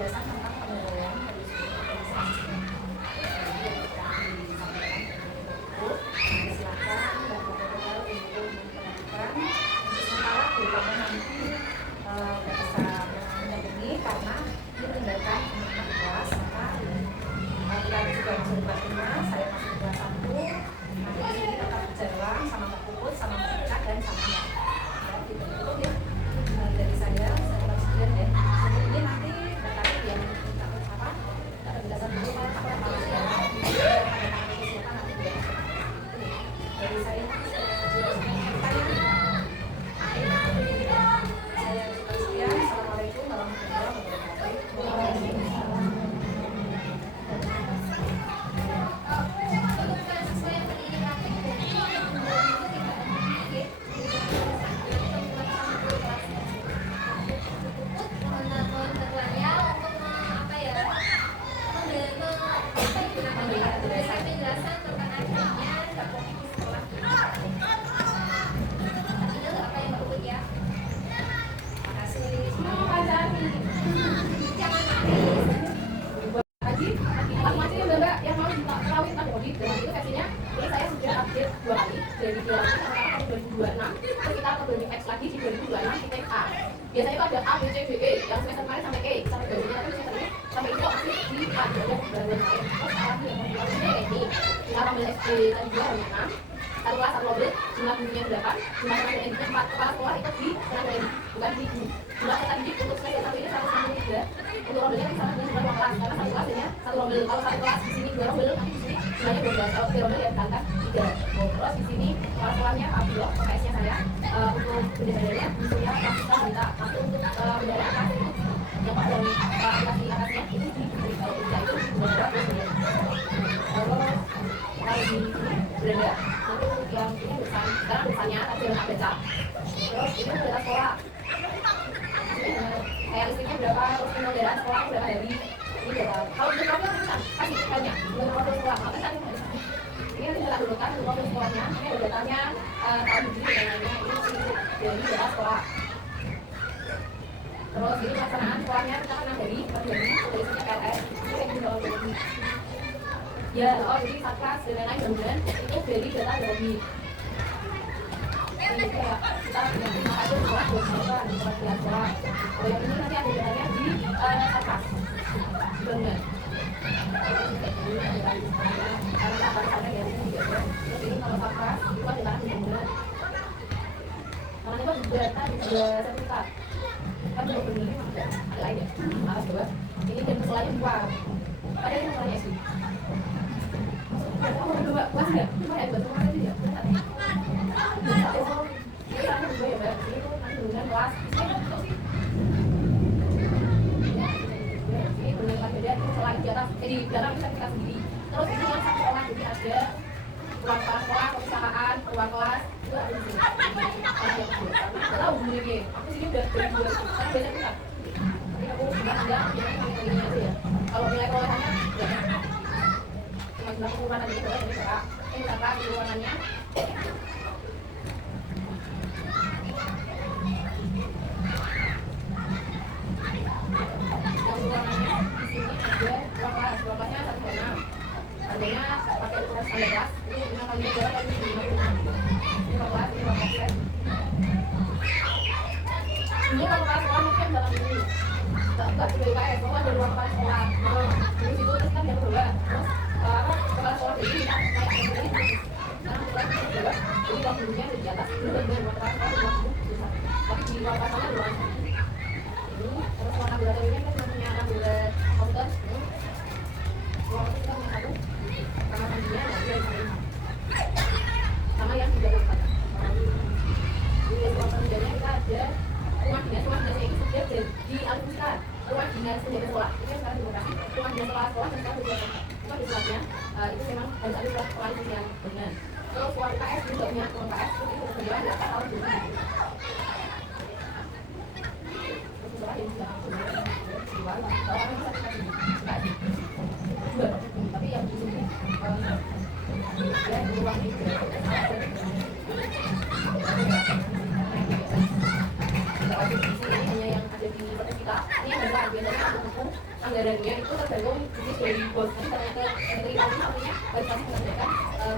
penjelasan tentang penilaian dari silakan dan beberapa untuk memperhatikan untuk sementara terutama nanti nggak bisa mendampingi karena ini meninggalkan anak-anak di kelas maka kita juga bisa dibantunya. Saya masih di kelas 1 nanti di sini tetap berjalan sama Mbak Puput, sama Mbak Ika dan sama Mbak ya, gitu ya. Dari saya harus sekian ya. Ini nanti datanya yang apa? Data penjelasan dulu kalau apa ya. Silakan nanti dia. Dari saya sekian. Assalamualaikum warahmatullahi wabarakatuh. Biasanya itu ada A, B, C, D, E yang semester kemarin sampai E sampai B, tapi semester ini sampai itu masih di A jadi ada bulan lain. Terus sekarang yang mau dilakukan ini kita ambil SD tadi 2 hanya 6 satu kelas satu mobil jumlah gurunya 8 jumlah tenaga pendidik 4 kepala sekolah itu di tenaga pendidik bukan di guru. Jumlah tenaga pendidik untuk semester 1 ini 193 untuk mobilnya bisa dengan jumlah 2 kelas karena satu kelas hanya satu mobil. Kalau satu kelas di sini 2 mobil nanti di sini jumlahnya 12. Kalau 3 mobil ya ditambah 3. Terus di sini kepala sekolahnya Pak Abdullah, PS-nya saya untuk bendera-benderanya punya kapasitas minta masuk untuk bendera atas itu yang pada aplikasi atasnya itu diberi kalau tidak itu bendera terus kalau di bendera nanti untuk yang ini besar sekarang besarnya tadi yang baca terus ini bendera sekolah kayak listriknya berapa terus bendera sekolah berapa hari ini berapa kalau untuk profil kan pasti banyak untuk profil sekolah maka kan ini nanti kita dulu kan untuk sekolahnya ini ada datanya tahun hijri dan lainnya ini dari data sekolah. Terus ini pelaksanaan sekolahnya kita kan dari perjuangan dari sisi PLS itu yang juga dari ya jadi satgas dan lain-lain kemudian itu dari data dari jadi kayak kita punya ada sekolah dua sekolah di sekolah yang ini nanti ada datanya di satgas benar. Karena apa ada ya ini juga terus ini kalau satgas itu ada tanah benar namanya juga data juga sertifikat kan juga berdiri ada lain ya alas coba ini dan masalahnya buat ada yang masalahnya sih kamu coba kelas nggak cuma ya buat semua aja ya ini kan juga ya mbak ini tuh nanti dengan kelas ini benar-benar beda itu selain di atas di dalam bisa kita sendiri terus ini yang satu sekolah jadi ada ruang kelas sekolah perusahaan ruang kelas itu ada di sini tahu sendiri aku sini udah dari 2 kan biasanya kita tapi aku sudah ada ini aja ya kalau nilai perolehannya cuma jumlah keluaran aja gitu ini kakak ini kakak keluarannya di sini ada ruang kelasnya 1,6 harganya pakai ukuran standar kelas ini 5 kali 3 kali 5 ini kalau kelas sekolah mungkin dalam ini enggak di BKS, kalau ada ruang kelas sekolah di situ terus kan yang kedua terus kepala sekolah jadi kita kayak ini sekarang kita kedua jadi ruang gurunya di atas dan ruang kelas sekolah susah tapi di ruang kelasnya ruang ini terus ruang laboratoriumnya kita punya laboratorium komputer ruang itu kita punya satu kamar mandinya dan dia sama yang 3 tempat di ruang kerjanya kita ada rumah dinas itu sudah dialihkan rumah dinas penjaga sekolah ini yang sekarang di lokasi rumah dinas sekolah dan sekarang di cuma di sekolahnya itu memang harus ada sekolah yang benar terus ruang KS juga punya ruang KS itu berjalan 8 tahun dulu terus sekolah yang juga dua orang bisa kita dua tapi yang di sini ya di ruang itu hanya yang ada di kota kita ini yang besar biasanya untuk anggarannya itu tergantung bisnis dari bos. Tapi karena ke menteri kami artinya harus kasih kebijakan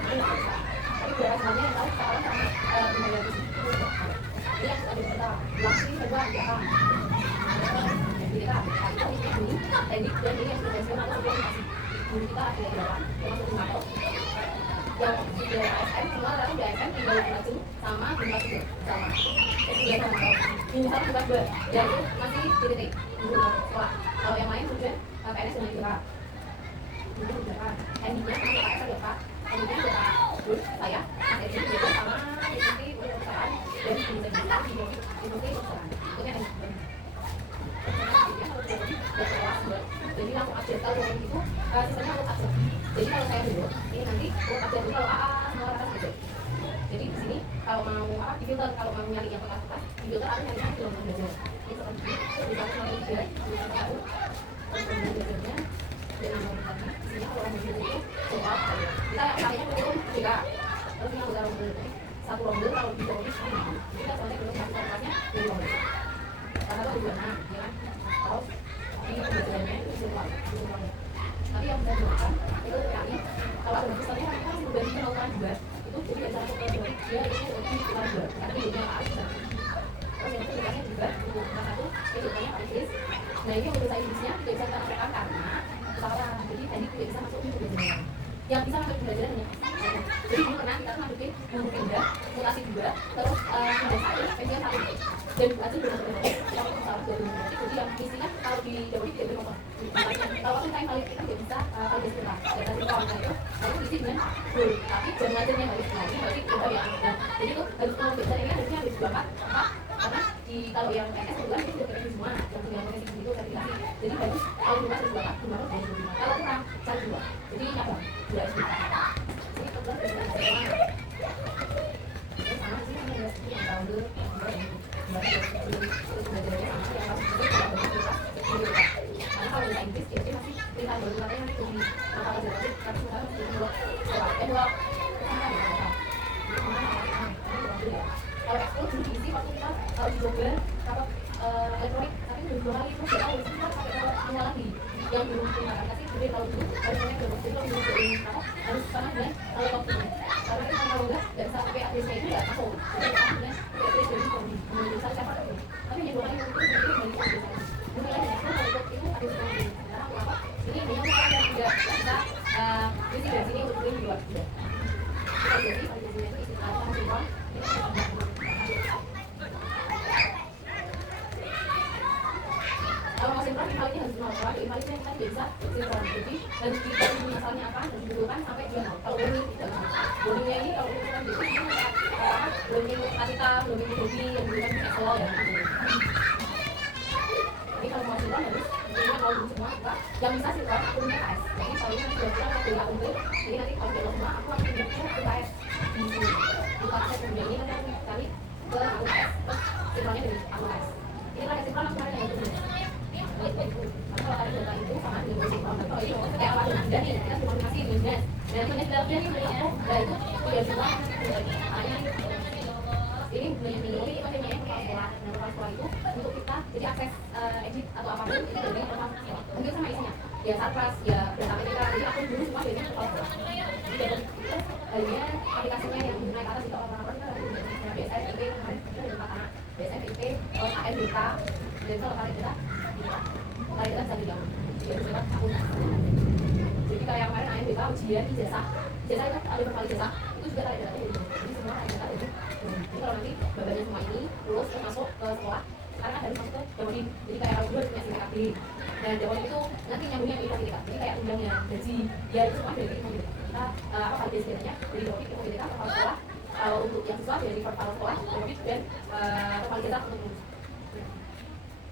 punya besar. Tapi biasanya yang tahu sekarang sama pembayar bisnis itu ini yang ada kita langsung kedua ya. Jadi kita ini edik dan ini yang sudah nasional atau sudah dikasih guru kita ada berapa termasuk Marco yang sudah ASN semua tapi di ASN tinggal belajar sama jumlah sudah sama sudah sama misal bukan dua dan itu masih titik dulu sekolah. Kalau yang lain sudah PNS dengan berapa itu berapa endingnya masih ASN berapa endingnya berapa terus saya masih itu beda sama ikuti perusahaan dan bisa ikuti perusahaan itu kan jadi langsung update kalau yang itu sistemnya aku update. Jadi kalau saya dulu ini nanti aku update dulu kalau AA semua rata gitu. Jadi di sini kalau mau apa di filter kalau mau nyari yang kertas di filter aku nyari yang belum belajar ini seperti ini bisa nyari belajar bisa tahu belajarnya dengan tadi di sini kalau orang belajar itu soal kita kalinya belum jika terus yang udah rombel satu rombel kalau di bawah ini kita soalnya belum satu kertasnya di rombel karena itu juga nah ya kan terus di pembelajarannya itu visual tapi yang bisa dilakukan itu kami kalau ada misalnya kan sudah melakukan juga itu jadi biasa aku kalau dia itu lebih kita juga tapi dia nggak bisa terus yang keduanya juga untuk kelas satu itu contohnya Inggris. Nah ini untuk saya Inggrisnya tidak bisa kita lakukan karena salah jadi tadi tidak bisa masuk untuk pembelajaran yang bisa masuk pembelajaran hanya jadi dulu pernah kita masukin guru pindah mutasi juga terus pindah satu pensiun satu dan hasil belum sebenarnya kita salah dari jadi yang istilah kalau di Jawa tidak bernomor kalau waktu time valid kita tidak bisa valid sebentar data sinkron itu lalu isi dengan full tapi jam ngajarnya harus lagi berarti kita yang jadi itu harus kalau bisa ini harusnya harus 24 karena di kalau yang PNS kebetulan itu sudah keren semua yang tinggal profesi begitu sertifikasi jadi harus kalau cuma 124 cuma 25 kalau kurang 1 jadi nyabang 2 SD jadi kebetulan terus sama sih yang tahun dulu karena kalau bahasa Inggris dia masih tinggal berlatih nanti di kalau jadi tapi sekarang masih dua kalau ekspor dulu diisi waktu kita kalau di Google kalau elektronik tapi udah 2 kali terus kita harus pakai dua lagi yang belum terima kasih jadi kalau dulu harus pakai dua jadi kalau belum terima harus sama dengan laptopnya karena kita kalau nggak bisa pakai ADC itu nggak masuk jadi akhirnya ADC jadi bisa siapa tuh tapi yang 2 kali itu jadi dari ADC mulai dari itu itu ADC karena apa ini hanya orang yang tidak bisa isi dari sini untuk beli dua jadi ADC itu istilahnya masih kalau masih berarti kalinya harus nol kalau invalid kita tidak bisa sinkron jadi harus kita misalnya apa harus dibutuhkan sampai 2 nol kalau ini tidak nol bodinya ini kalau kita jadi belum ini kita belum ini bodi yang bukan Excel ya jadi kalau mau sinkron harus intinya kalau dulu semua kita yang bisa sinkron punya KS jadi kalau ini sudah kita tidak kumpul jadi nanti kalau tidak semua aku akan pindah ke KS di sini buka akses kemudian ini nanti aku cari ke akun KS terus sinkronnya dari akun KS ini pakai sinkron langsung ada yang itu kalau ada data itu sama dengan sinkron kalau ini kayak apa ada nih kita komunikasi dengan dan ini dalamnya ini dari aku dan itu tidak semua hanya ini ini makanya yang sekolah dan sekolah itu untuk kita jadi akses edit atau apapun itu dari tempat mungkin sama isinya ya sarkas ya data kita jadi aku dulu semua dari sekolah jadi itu hanya aplikasinya yang naik atas itu orang-orang kita ada BSN IP kemarin kita ada 4 anak BSN IP AN Data dan kalau kali kita bisa dibilang jadi lewat akun jadi kayak kemarin AN Data ujian ijazah itu ada berkali ijazah itu juga ada datanya jadi semua ada data itu jadi kalau nanti bagiannya semua ini lulus terus masuk ke sekolah sekarang harus masuk ke Jawadim jadi kayak kalau dulu punya SPKB dan Jawadim itu nanti nyambungnya ke IPK jadi kayak undangnya gaji ya itu semua dari IPK kita apa validasinya dari Jawadim ke IPK kepala sekolah kalau untuk yang siswa dari kepala sekolah Jawadim dan kepala kita untuk lulus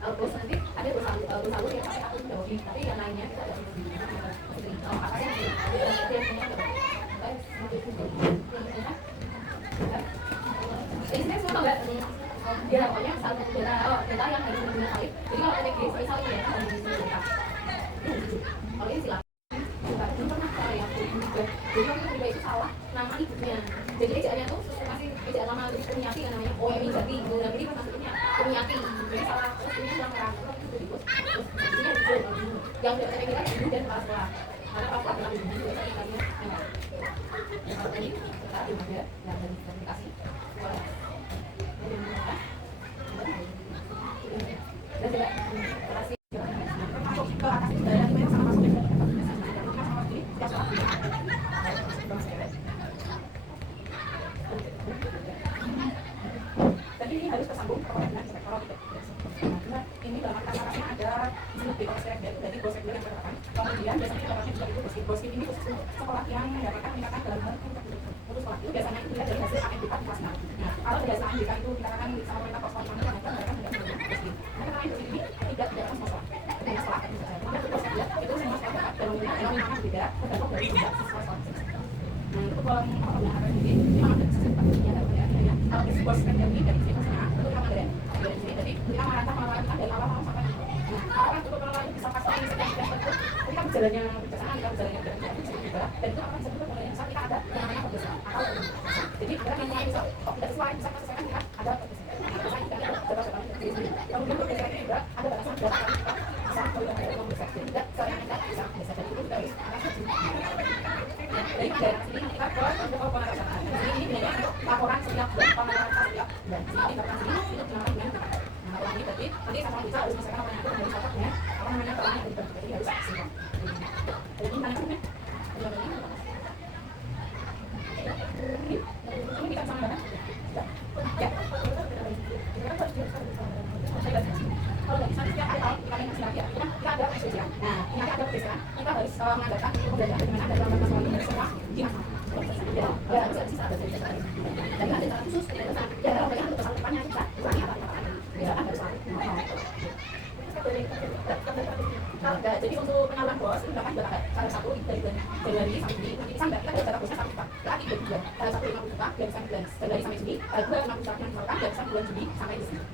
terus nanti ada perusahaan yang pakai akun Jawadim tapi yang lainnya kita ada sendiri kalau kakaknya ada yang punya ini semua tau nggak? Ya pokoknya satu data yang harus benar-benar valid. Jadi kalau OTG misalnya ya kalau di sini data, kalau ini silakan. Belum pernah kalau yang juga. Jadi waktu itu itu salah nama ibunya. Jadi ejaannya tuh masih ejaan lama dari Kurniati kan namanya OMI Jati. Nah jadi pas masuknya Kurniati. Jadi salah terus ini yang merah itu dibuat yang tidak kita ibu dan kepala sekolah. Karena kepala sekolah dalam ibu biasanya ikannya kalau tadi kita ada yang dari komunikasi sekolah. Dan juga operasi masuk ke atas dan memang sama masuk ke dan ini harus tersambung ke dengan inspektorat karena ini dalam kata-katanya ada disebut BOSEK dari BOSEK yang berkatakan kemudian biasanya dapatnya juga itu BOSEK ini khusus untuk sekolah yang mendapatkan peningkatan dalam hal untuk sekolah itu biasanya itu dilihat dari hasil AMDK di kelas 6. Nah, kalau dari hasil AMDK itu dikatakan sama pemerintah kos mana kan mereka tidak mendapatkan BOSEK. Maka namanya BOSEK ini tidak dalam semua sekolah. Dengan sekolah itu saja. Kemudian BOSEK itu semua sekolah dapat fenomena berbeda tergantung dari jumlah siswa sekolah. Nah, untuk kolom yang ada di sini memang ada sesuatu yang kalau di BOSEK ini dari sini untuk kamu dari sini jadi kita merata melakukan dari awal sampai nah untuk pengelolaan bisa pasti setiap tertentu ketika berjalannya kebiasaan kita berjalannya juga dan itu akan bisa juga mulai misal kita ada yang namanya pembesaran atau jadi kita yang bisa tidak sesuai bisa selesaikan kita ada pembesaran kita ada jabatan kemudian pembesaran juga ada batasan berapa kali kita bisa melakukan pembesaran jadi tidak soalnya kita bisa biasa jadi itu dari dari daerah sini kita ke pengelolaan ini biasanya untuk laporan setiap bulan pengelolaan setiap bulan ini laporan sini itu dinamakan dengan nah, ini berarti nanti sama bisa harus menyelesaikan apa yang itu menjadi cocok dengan apa namanya peran yang dibantu jadi harus sinkron. Jadi ini mana ini bisa sama mana? Ya. Kalau dari sana setiap hari kita mengasih lagi ya, kita ada spesial. Nah, ini ada spesial. Kita harus mengadakan pembelajaran dengan ada dalam masalah ini semua dinas. Ya, harus bisa ada spesial. Dan ada cara khusus ya dalam bagian untuk pesan depannya kita ulangi apa ya ada satu. Jadi untuk penyaluran bos itu dapat cara satu dari Januari sampai Juni nanti sampai kita ada cara bosnya sampai Pak lagi dari bulan satu 50 juta dari sampai bulan Januari sampai Juni dua 60 juta yang disalurkan dari sampai bulan Juni sampai Desember.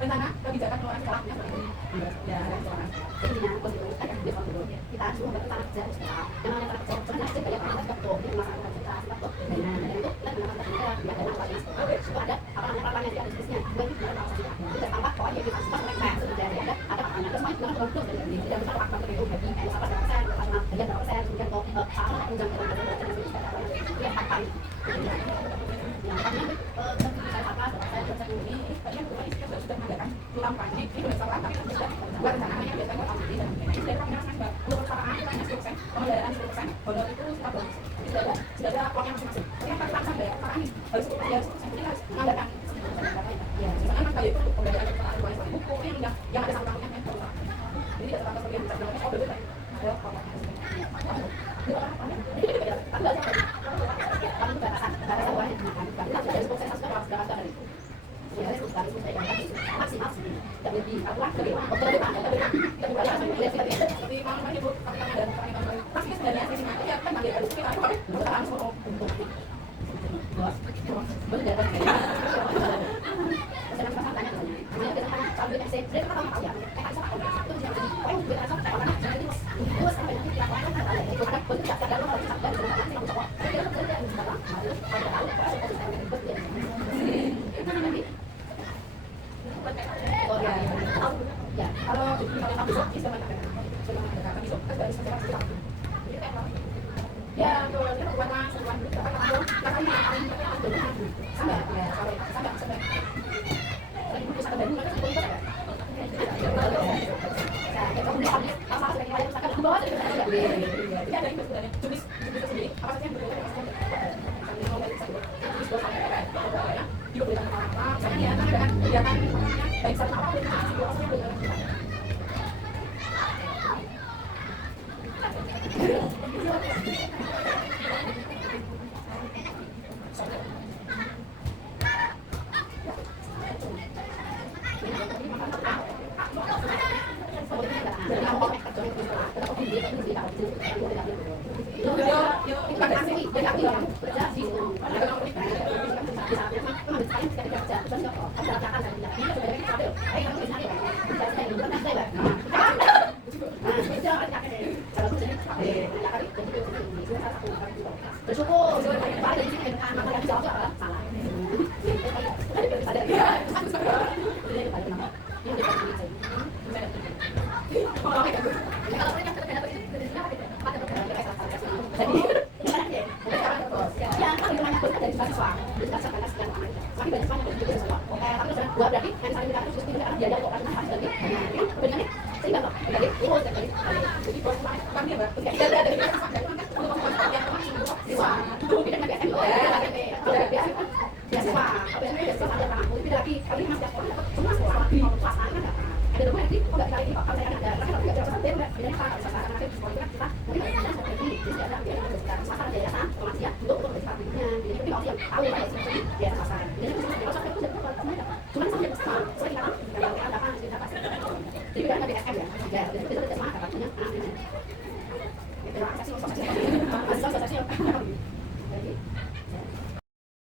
Rencana kebijakan pengelolaan sekolahnya seperti ini. Ya, kita semua bertanah kerja di sekolah. Yang namanya tanah kerja kerja kayak kita betul di masyarakat kita betul. Nah, itu kita gunakan teknik yang ada apa itu ada apa namanya peralatan yang ada di sini. Bukan di dalam kita. Kita tambah pokoknya kita semua mereka sudah ada apa-apa. Terus main dengan produk dari ini. Tidak bisa apa itu bagi apa persen, bagian berapa persen, kemudian kok sama tunjangan yang apa itu. Yang pertama saya apa saya ini kayaknya sudah mengadakan ulang kaji ini sudah salah tapi sudah buat rencananya biasanya tahun ini dan sudah kami rasakan mbak untuk perusahaan kita hanya 10%, pembayaran 10%, honor itu sudah bagus sudah ada uangnya masing-masing tapi yang paling sampai ya perusahaan ini harus 10% ini harus mengadakan ya misalnya kan kayak itu untuk pembayaran perusahaan uangnya seperti buku ini yang ada sama tahunnya perusahaan jadi tidak terlalu sebagian bisa dilakukan oh betul ada pokoknya itu apa-apa ya tanda kami batasan uangnya kita sudah 10% harus berapa dari itu ya itu harus maksimal tidak lebih apa lebih seperti kalau ibu dan pasti sebenarnya sih ya kan bagi harus kita harus bos benar benar saya tanya namanya kita tanya kalau dia saya kita tahu ya kita bisa itu jadi oh kita rasa kita orang jadi terus sampai nanti kita akan ada itu kan betul tidak ada orang yang sadar dengan apa yang kita kerja di dalam harus ada tahu oh ya ya kalau besok bisa mengatakan besok kan dari sekarang kita ya kalau kita buat mas buat kita kan kalau katanya sampai ya sampai lagi bisa ada dulu kan kita ya kalau dia habis sama sekali banyak sangat di bawah dari kita ya dari itu sebenarnya tulis sendiri apa saja yang berbeda sambil ngomong tulis buat sampai ya juga boleh apa misalnya ya kan ada kan kegiatan baik satu apa boleh kasih dua orang boleh salah satu bersyukur paling dari sini kan maka yang jawab adalah salah ada ya aku suka ini pada nama ini dekat ini kalau mereka terkena begitu pada jadi yang paling banyak pun dari siswa sekarang semakin banyak juga siswa tapi gua berarti main saling terus tidak dia ada orang harus lagi benar sehingga loh jadi jadi bos kami ya siswa itu tidak ada SM biasa biasa biasa ada tapi lagi kali mas semua sekolah di pasangan ada dua nanti enggak lagi kalau saya ada kan enggak bisa sampai enggak bedanya apa bisa karena nanti sekolah kita mungkin bisa seperti jadi ada biaya masalah biaya sama ya untuk sepatunya jadi tapi kalau yang tahu ya biasa pasaran jadi kalau sampai itu cuma sampai sekarang sering kan kalau ada apa sih dapat jadi kan ada SM ya jadi kita tidak semangat katanya terima kasih